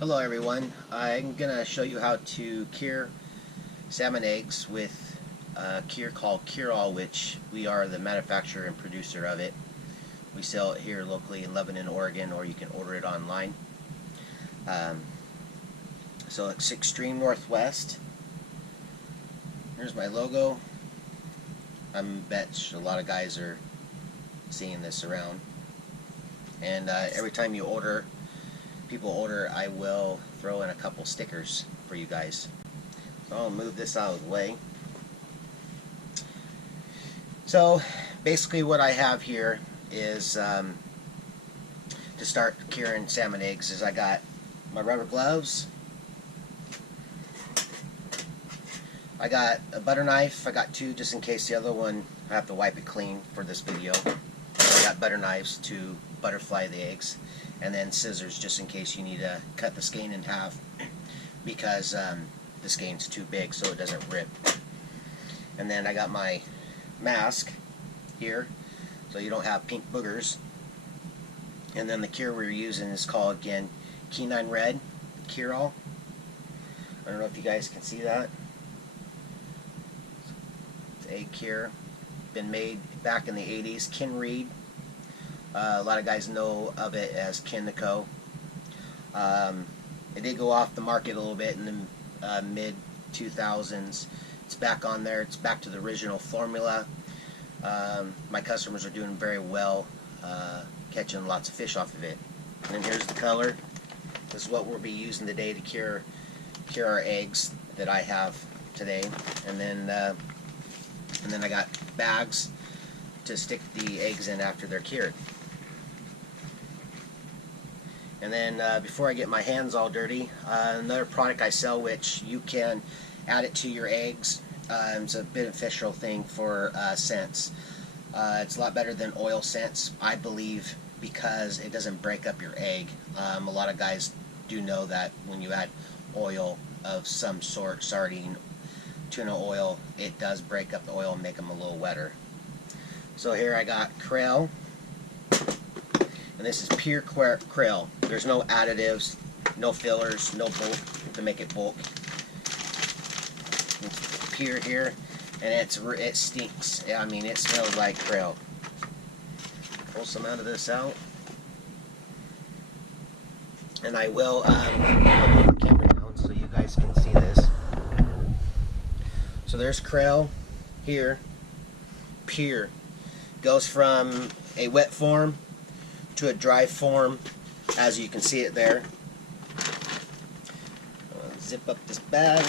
Hello everyone, I'm going to show you how to cure salmon eggs with a cure called Cure All, which we are the manufacturer and producer of it. We sell it here locally in Lebanon, Oregon, or you can order it online. So it's Extreme Northwest. Here's my logo. I bet a lot of guys are seeing this around. And every time people order, I will throw in a couple stickers for you guys. So I'll move this out of the way. So basically what I have here is to start curing salmon eggs is I got my rubber gloves, I got a butter knife. I got two just in case the other one I have to wipe it clean for this video. I got butter knives to butterfly the eggs, and then scissors just in case you need to cut the skein in half because the skein's too big so it doesn't rip. And then I got my mask here so you don't have pink boogers. And then the cure we're using is called, again, Quinine Red Cure All. I don't know if you guys can see that. It's egg cure. Been made back in the 80s. Ken Reed. A lot of guys know of it as Kinnico. It did go off the market a little bit in the mid 2000s. It's back on there. It's back to the original formula. My customers are doing very well, catching lots of fish off of it. And then here's the color. This is what we'll be using today to cure our eggs that I have today. And then I got bags to stick the eggs in after they're cured. And then before I get my hands all dirty, another product I sell which you can add it to your eggs. It's a beneficial thing for scents. It's a lot better than oil scents, I believe, because it doesn't break up your egg. A lot of guys do know that when you add oil of some sort, sardine, tuna oil, it does break up the oil and make them a little wetter. So here I got krill, and this is pure krill. There's no additives, no fillers, no bulk to make it bulk. It's pure here, and it stinks. I mean, it smells like krill. Pull some out of this out, and I will put the camera down so you guys can see this. So there's krill here, pure. Goes from a wet form to a dry form, as you can see it there. Zip up this bag,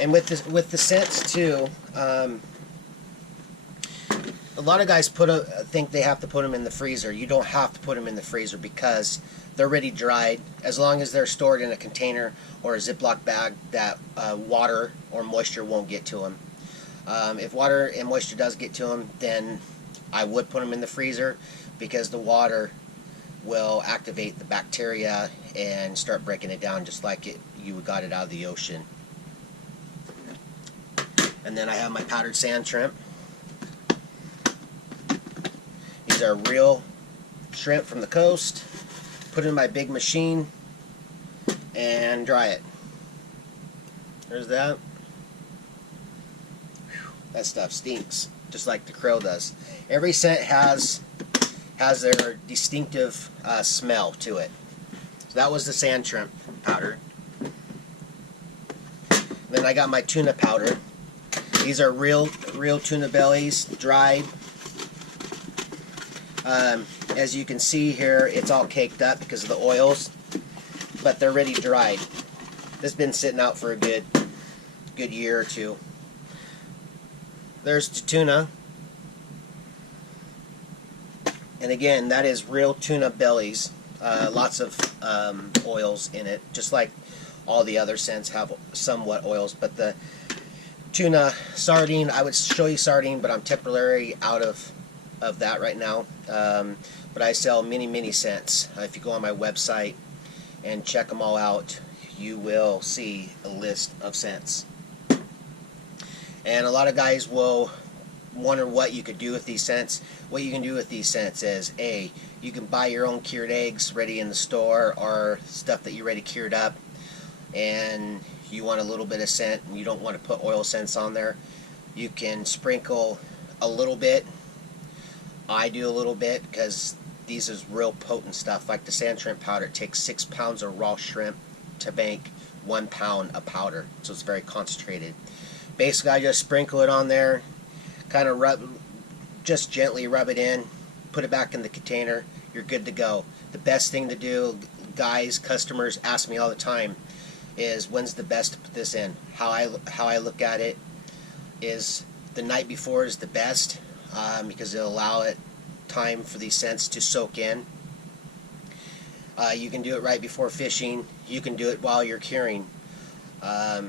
and with the scents too. A lot of guys think they have to put them in the freezer. You don't have to put them in the freezer because they're already dried. As long as they're stored in a container or a Ziploc bag that water or moisture won't get to them. If water and moisture does get to them, then I would put them in the freezer because the water will activate the bacteria and start breaking it down just like you got it out of the ocean. And then I have my powdered sand shrimp. These are real shrimp from the coast. Put it in my big machine and dry it. There's that. That stuff stinks, just like the krill does. Every scent has their distinctive smell to it. So that was the sand shrimp powder. Then I got my tuna powder. These are real tuna bellies, dried. As you can see here, it's all caked up because of the oils, but they're already dried. This has been sitting out for a good year or two. There's the tuna, and again, that is real tuna bellies. Lots of oils in it, just like all the other scents have somewhat oils. But the tuna, sardine, I would show you sardine, but I'm temporarily out of that right now. But I sell many scents. If you go on my website and check them all out, you will see a list of scents. And a lot of guys will wonder what you could do with these scents, what you can do with these scents is, you can buy your own cured eggs ready in the store, or stuff that you already cured up, and you want a little bit of scent and you don't want to put oil scents on there. You can sprinkle a little bit. I do a little bit because these is real potent stuff. Like the sand shrimp powder, it takes 6 pounds of raw shrimp to make 1 pound of powder, so it's very concentrated. Basically, I just sprinkle it on there, kind of just gently rub it in, put it back in the container. You're good to go. The best thing to do, guys, customers ask me all the time, is when's the best to put this in. How I look at it is the night before is the best, because it'll allow it time for these scents to soak in. You can do it right before fishing. You can do it while you're curing.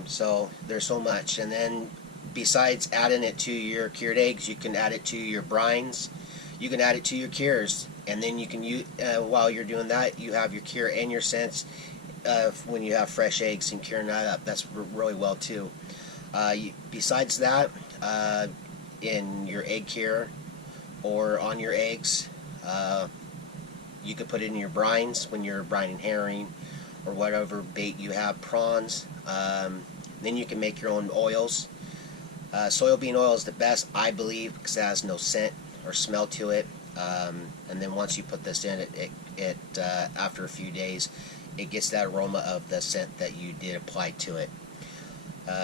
So there's so much. And then besides adding it to your cured eggs, you can add it to your brines. You can add it to your cures, and then you can use, while you're doing that, you have your cure and your scents when you have fresh eggs and curing that up. That's really well too. Besides that, in your egg cure or on your eggs, you could put it in your brines when you're brining herring or whatever bait you have, prawns. Then you can make your own oils. Soybean oil is the best, I believe, because it has no scent or smell to it. And then once you put this in, it after a few days, it gets that aroma of the scent that you did apply to it.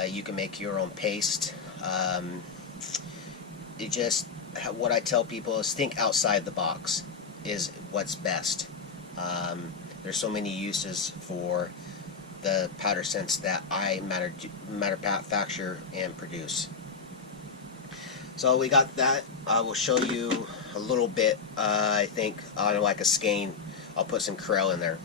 You can make your own paste. What I tell people is think outside the box is what's best. There's so many uses for the powder scents that I manufacture and produce. So we got that. I will show you a little bit, I think, on like a skein. I'll put some Corelle in there.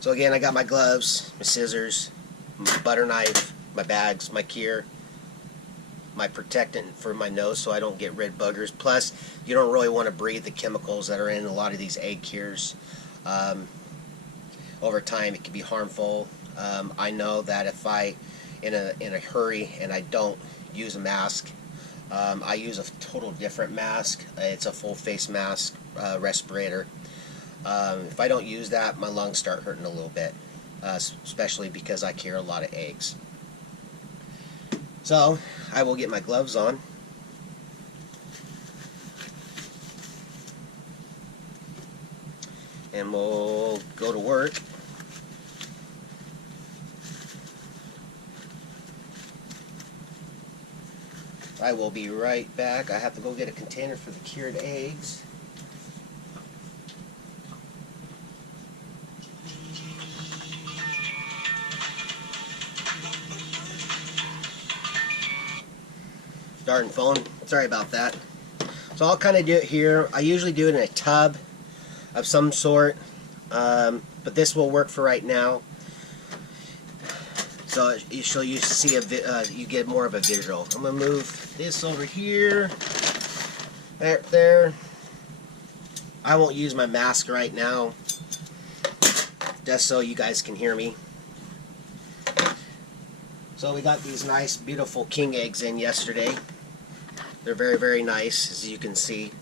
So again, I got my gloves, my scissors, my butter knife, my bags, my cure, my protectant for my nose so I don't get red buggers. Plus, you don't really want to breathe the chemicals that are in a lot of these egg cures. Over time, it can be harmful. I know that if I, in a hurry and I don't use a mask, I use a total different mask. It's a full face mask, respirator. If I don't use that, my lungs start hurting a little bit, especially because I carry a lot of eggs. So I will get my gloves on. And we'll go to work. I will be right back. I have to go get a container for the cured eggs. Darn phone. Sorry about that. So I'll kind of do it here. I usually do it in a tub of some sort, but this will work for right now. So you see you get more of a visual. I'm gonna move this over here, there. I won't use my mask right now, just so you guys can hear me. So we got these nice, beautiful king eggs in yesterday. They're very, very nice, as you can see.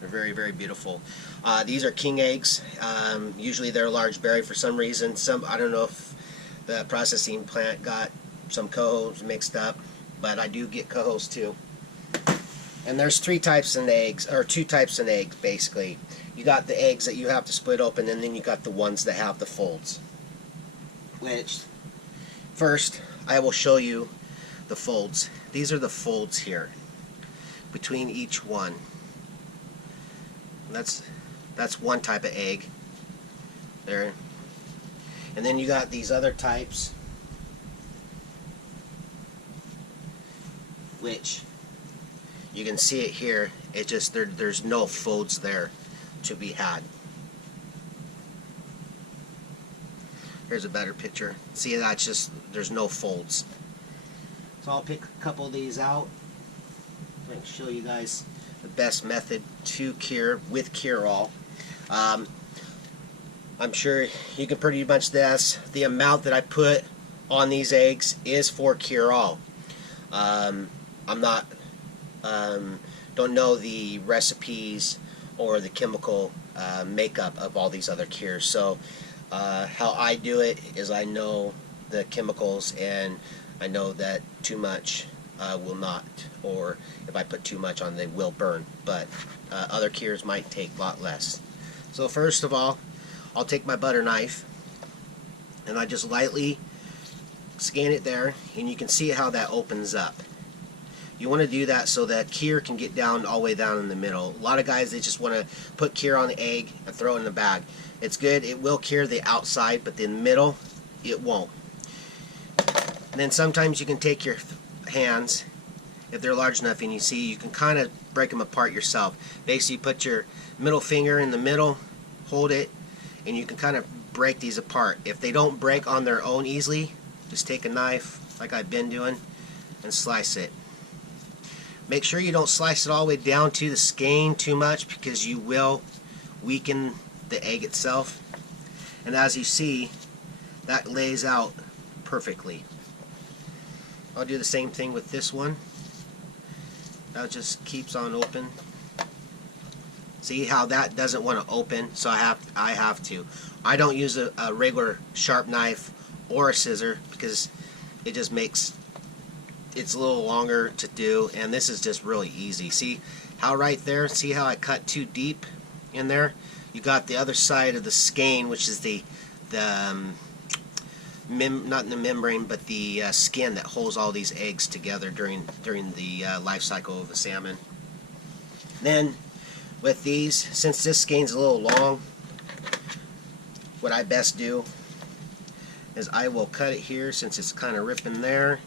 They're very, very beautiful. These are king eggs. Usually they're large berry for some reason. I don't know if the processing plant got some cohos mixed up, but I do get cohos too. And there's 3 types in eggs, or 2 types in eggs basically. You got the eggs that you have to split open, and then you got the ones that have the folds. Which, first, I will show you the folds. These are the folds here between each one. That's one type of egg there. And then you got these other types, which you can see it here. It just there's no folds there to be had. Here's a better picture. See, that's just, there's no folds. So I'll pick a couple of these out. I can show you guys the best method to cure with cure-all. I'm sure you can pretty much guess the amount that I put on these eggs is for cure-all. I'm not don't know the recipes or the chemical makeup of all these other cures. So how I do it is I know the chemicals, and I know that too much will not, or if I put too much on, they will burn. But other cures might take a lot less. So first of all, I'll take my butter knife and I just lightly scan it there, and you can see how that opens up. You want to do that so that cure can get down all the way down in the middle. A lot of guys, they just want to put cure on the egg and throw it in the bag. It's good, it will cure the outside, but the middle, it won't. And then sometimes you can take your hands, if they're large enough, and you can kind of break them apart yourself. Basically, you put your middle finger in the middle, hold it, and you can kind of break these apart. If they don't break on their own easily, just take a knife, like I've been doing, and slice it. Make sure you don't slice it all the way down to the skein too much, because you will weaken the egg itself. And as you see, that lays out perfectly. I'll do the same thing with this one. That just keeps on open. See how that doesn't want to open, so I have to. I don't use a regular sharp knife or a scissor, because it just makes it's a little longer to do, and this is just really easy. See how right there, see how I cut too deep in there? You got the other side of the skein, which is not the membrane, but the skin that holds all these eggs together during the life cycle of the salmon. Then with these, since this skein's a little long, what I best do is I will cut it here, since it's kind of ripping there,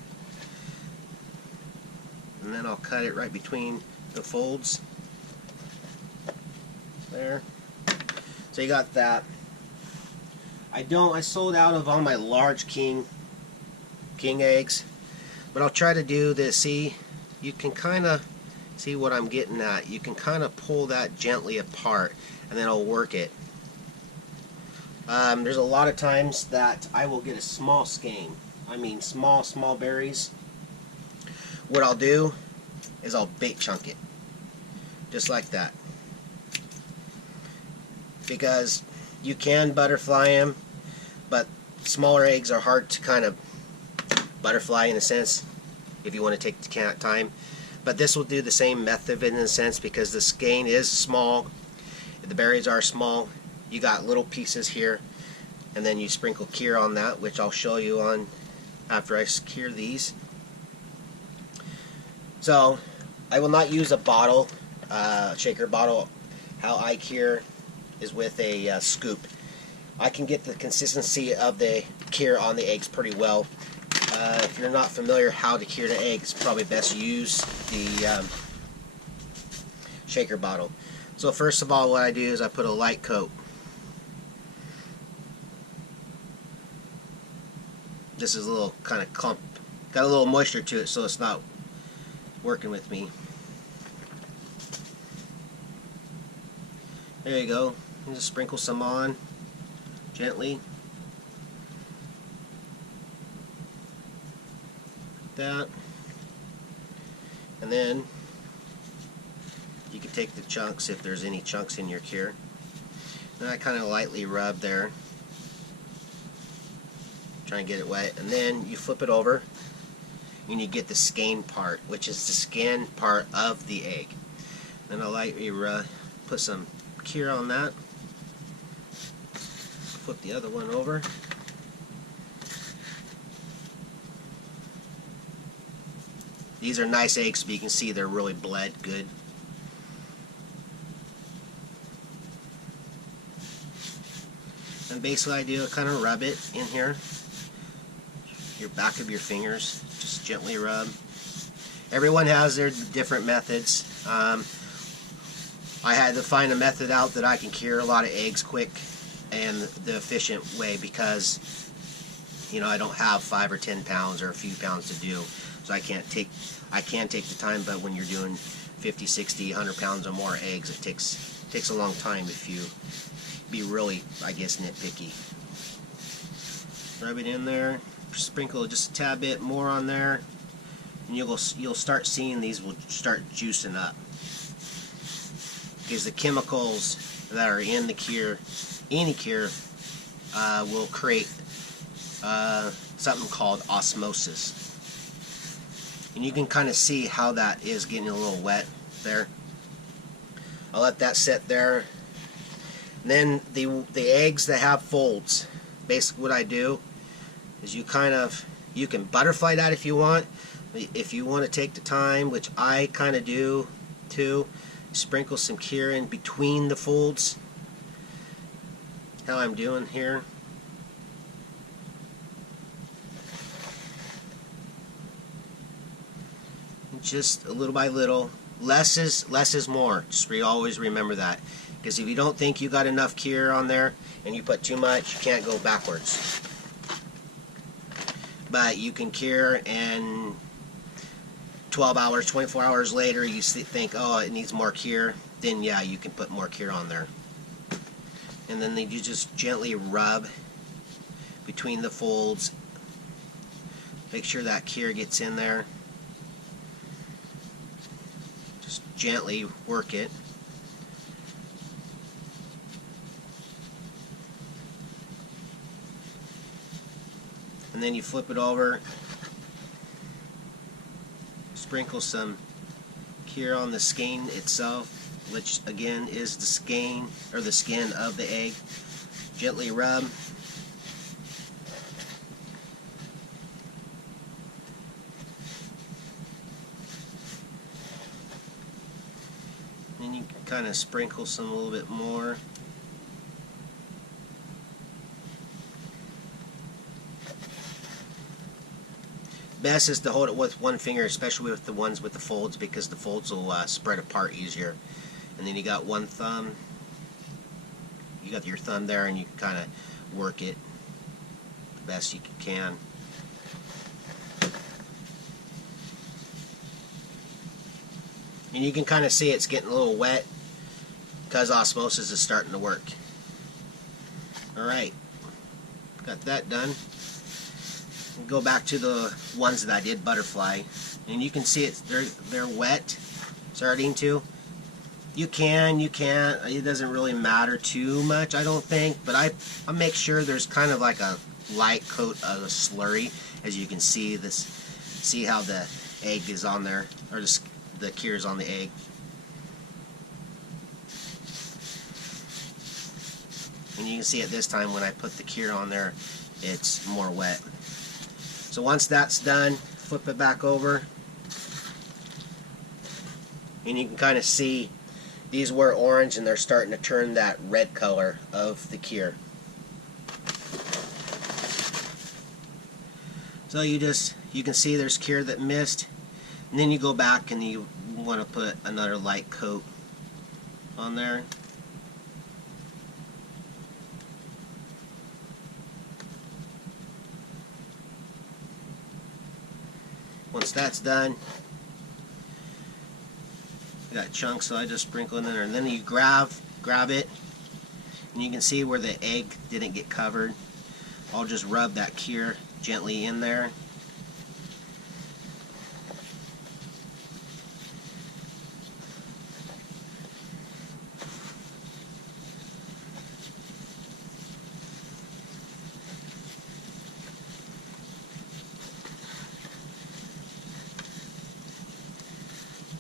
and then I'll cut it right between the folds there. So you got that. I sold out of all my large king eggs, but I'll try to do this. See, you can kind of see what I'm getting at. You can kind of pull that gently apart, and then I'll work it. There's a lot of times that I will get a small skein. I mean small berries. What I'll do is I'll bait chunk it, just like that. Because you can butterfly them, but smaller eggs are hard to kind of butterfly in a sense, if you want to take the time. But this will do the same method in a sense, because the skein is small, the berries are small. You got little pieces here, and then you sprinkle cure on that, which I'll show you on after I cure these. So I will not use a bottle, shaker bottle. How I cure is with a scoop. I can get the consistency of the cure on the eggs pretty well. If you're not familiar how to cure the eggs, probably best use the shaker bottle. So first of all, what I do is I put a light coat. This is a little kind of clump, got a little moisture to it, so it's not working with me. There you go. And just sprinkle some on gently. Like that. And then you can take the chunks, if there's any chunks in your cure. And I kind of lightly rub there. Try and get it wet. And then you flip it over, and you get the skein part, which is the skin part of the egg. Then I'll lightly put some cure on that. Flip the other one over. These are nice eggs, but you can see they're really bled good. And basically I do kind of rub it in here, your back of your fingers, just gently rub. Everyone has their different methods. I had to find a method out that I can cure a lot of eggs quick and the efficient way, because I don't have 5 or 10 pounds or a few pounds to do, so I can take the time. But when you're doing 50, 60, 100 pounds or more eggs, it takes a long time if you be really, I guess, nitpicky. Rub it in there. sprinkle just a tad bit more on there, and you'll start seeing these will start juicing up, because the chemicals that are in the cure, any cure, will create something called osmosis. And you can kind of see how that is getting a little wet there. I'll let that sit there. And then the eggs that have folds, basically what I do is you can butterfly that if you want. If you want to take the time, which I kind of do too, sprinkle some cure in between the folds. How I'm doing here. Just a little by little. Less is more. Just always remember that. Because if you don't think you got enough cure on there and you put too much, you can't go backwards. But you can cure, and 12 hours, 24 hours later, you think, oh, it needs more cure. Then yeah, you can put more cure on there. And then you just gently rub between the folds. Make sure that cure gets in there. Just gently work it. And then you flip it over, sprinkle some cure on the skein itself, which again is the skein or the skin of the egg. Gently rub. Then you can kind of sprinkle some a little bit more. Best is to hold it with one finger, especially with the ones with the folds, because the folds will spread apart easier. And then you got one thumb. You got your thumb there, and you can kind of work it the best you can. And you can kind of see it's getting a little wet because osmosis is starting to work. Alright, got that done. Go back to the ones that I did butterfly, and you can see they're wet, starting to. You can't. It doesn't really matter too much, I don't think. But I make sure there's kind of like a light coat of a slurry, as you can see this. See how the egg is on there, or the cure is on the egg. And you can see it this time when I put the cure on there, it's more wet. So once that's done, flip it back over, and you can kind of see these were orange and they're starting to turn that red color of the cure. So you can see there's cure that missed, and then you go back and you want to put another light coat on there. Once that's done, I got chunks, so I just sprinkle it in there, and then you grab it, and you can see where the egg didn't get covered. I'll just rub that cure gently in there.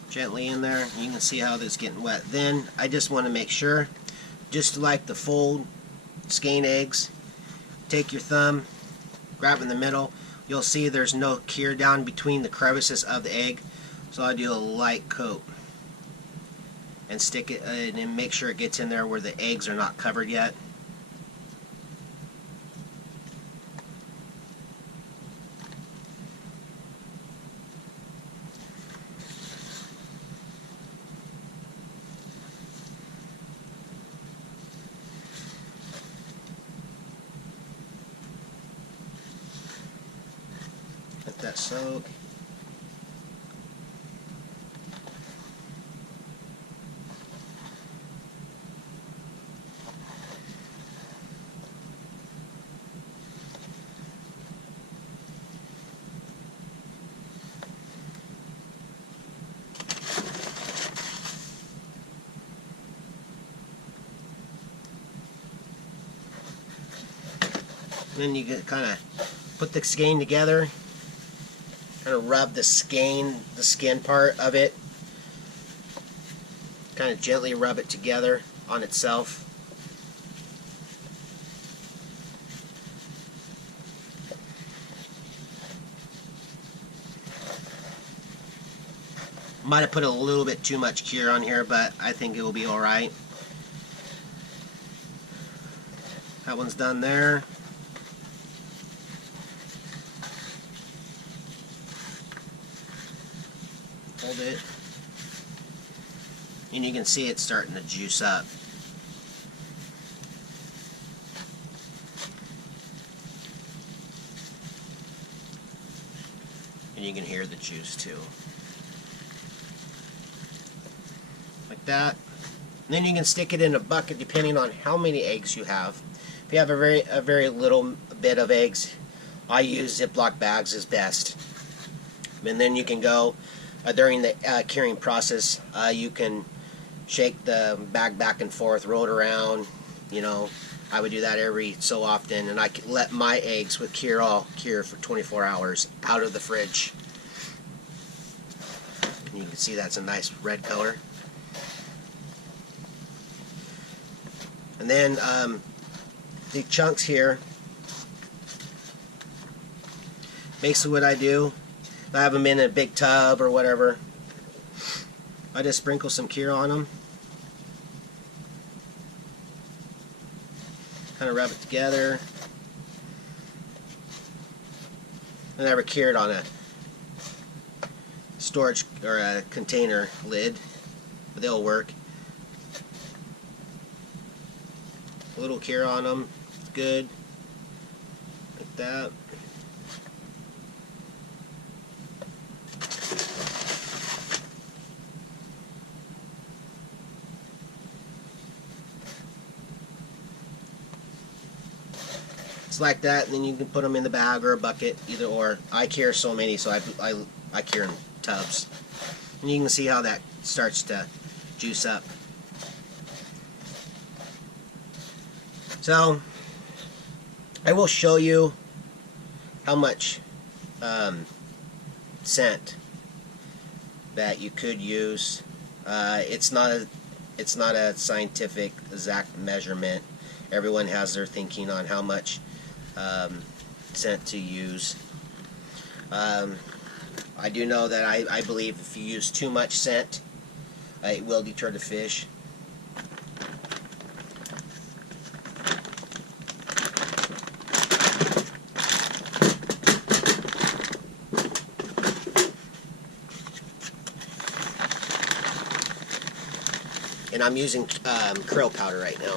Gently in there. You can see how this is getting wet. Then I just want to make sure, just like the fold skein eggs, take your thumb, grab in the middle. You'll see there's no cure down between the crevices of the egg, so I do a light coat and stick it and make sure it gets in there where the eggs are not covered yet. Let that soak. then you can kind of put the skein together, kind of rub the skin part of it, kind of gently rub it together on itself. Might have put a little bit too much cure on here, but I think it will be alright. That one's done there. Hold it. And you can see it starting to juice up. And you can hear the juice too. Like that. And then you can stick it in a bucket depending on how many eggs you have. If you have a very little bit of eggs, I use Ziploc bags is best. And then you can go during the curing process, you can shake the bag back and forth, roll it around. You know, I would do that every so often, and I can let my eggs with cure for 24 hours out of the fridge. And you can see that's a nice red color. And then the chunks here, basically what I do, if I have them in a big tub or whatever, I just sprinkle some cure on them, kind of rub it together. I never cured on a storage or a container lid, but they'll work. A little cure on them, it's good, like that. It's like that, and then you can put them in the bag or a bucket, either or. I cure so many, so I cure in tubs. And you can see how that starts to juice up. So, I will show you how much scent that you could use. It's not a scientific exact measurement. Everyone has their thinking on how much scent to use. I do know that I believe if you use too much scent, it will deter the fish. And I'm using krill powder right now.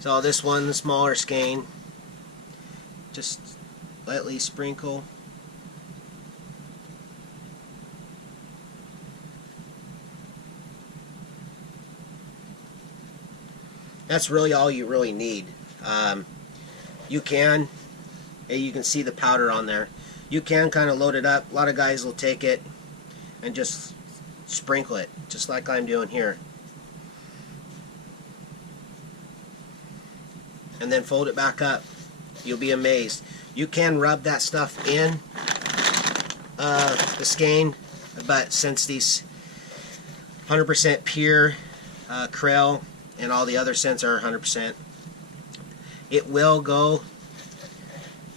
So this one, the smaller skein, just lightly sprinkle. That's really all you really need. You can see the powder on there. You can kind of load it up. A lot of guys will take it and just sprinkle it, just like I'm doing here. And then fold it back up. You'll be amazed. You can rub that stuff in the skein, but since these 100% pure krill and all the other scents are 100%, it will go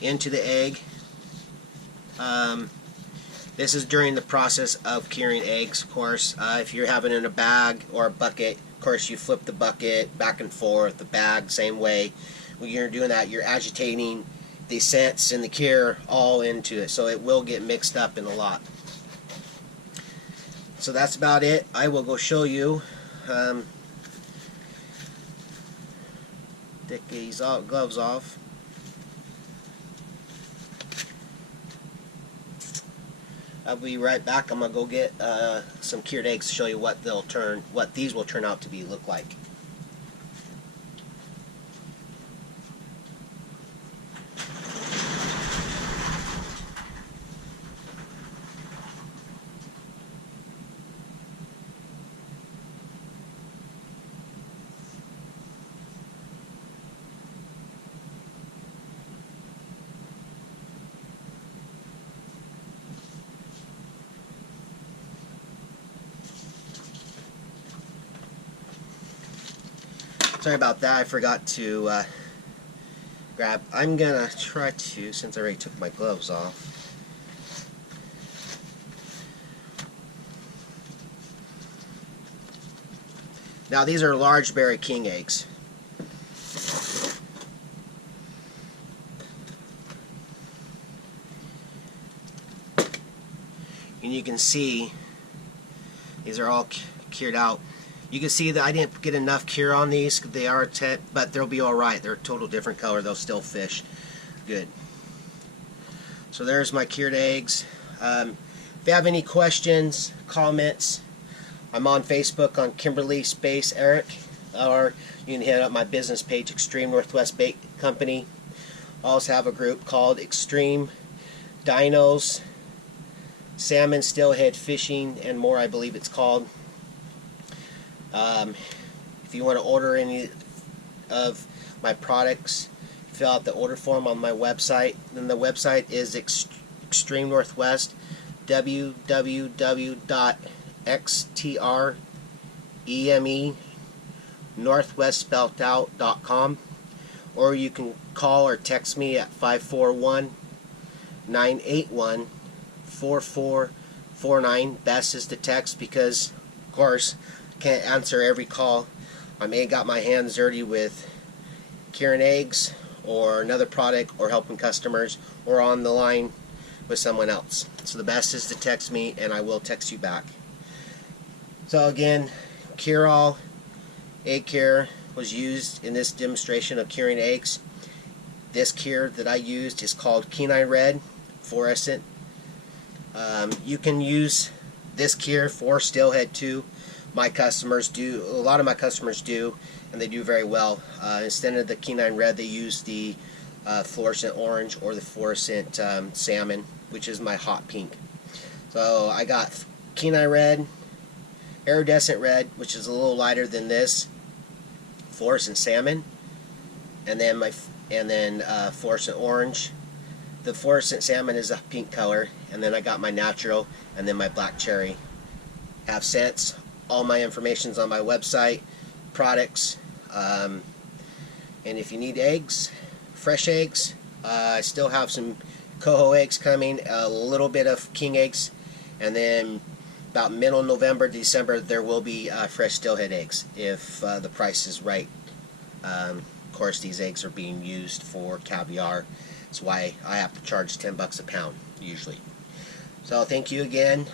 into the egg. This is during the process of curing eggs, of course. If you're having it in a bag or a bucket, of course you flip the bucket back and forth, the bag same way. When you're doing that, you're agitating the scents and the cure all into it, so it will get mixed up in a lot. So that's about it. I will go show you. Take these gloves off. I'll be right back. I'm gonna go get some cured eggs to show you what these will turn out to look like. Sorry about that, I forgot to grab. I'm gonna try to, since I already took my gloves off. Now these are large berry king eggs. And you can see these are all cured out. You can see that I didn't get enough cure on these. They are but they'll be alright. They're a total different color. They'll still fish good. So there's my cured eggs. If you have any questions, comments, I'm on Facebook on Kimberly Space Eric, or you can hit up my business page, Extreme Northwest Bait Company. I also have a group called Extreme Dinos, Salmon, Steelhead Fishing, and more, I believe it's called. If you want to order any of my products, fill out the order form on my website. Then the website is Extreme Northwest, www.xtreme.northwestspelledout.com, or you can call or text me at 541-981-4449. Best is to text because, of course, can't answer every call. I may have got my hands dirty with curing eggs or another product, or helping customers, or on the line with someone else. So the best is to text me, and I will text you back. So again, Cure All egg cure was used in this demonstration of curing eggs. This cure that I used is called Kenai Red Fluorescent. You can use this cure for steelhead too. My customers do, a lot of my customers do, and they do very well. Instead of the Kenai Red, they use the fluorescent orange or the fluorescent salmon, which is my hot pink. So I got Kenai Red, iridescent red, which is a little lighter than this, fluorescent salmon, and then fluorescent orange. The fluorescent salmon is a pink color, and then I got my natural, and then my black cherry. Have scents. All my information's on my website, products, and if you need eggs, fresh eggs, I still have some coho eggs coming, a little bit of king eggs, and then about middle November, December, there will be fresh steelhead eggs if the price is right. Of course, these eggs are being used for caviar. That's why I have to charge 10 bucks a pound usually. So thank you again.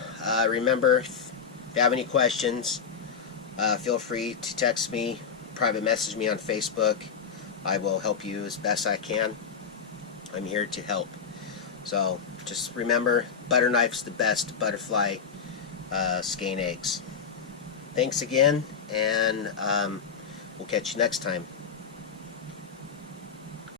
Remember, if you have any questions, feel free to text me, private message me on Facebook. I will help you as best I can. I'm here to help. So just remember, butter knife's the best butterfly skein eggs. Thanks again, and we'll catch you next time.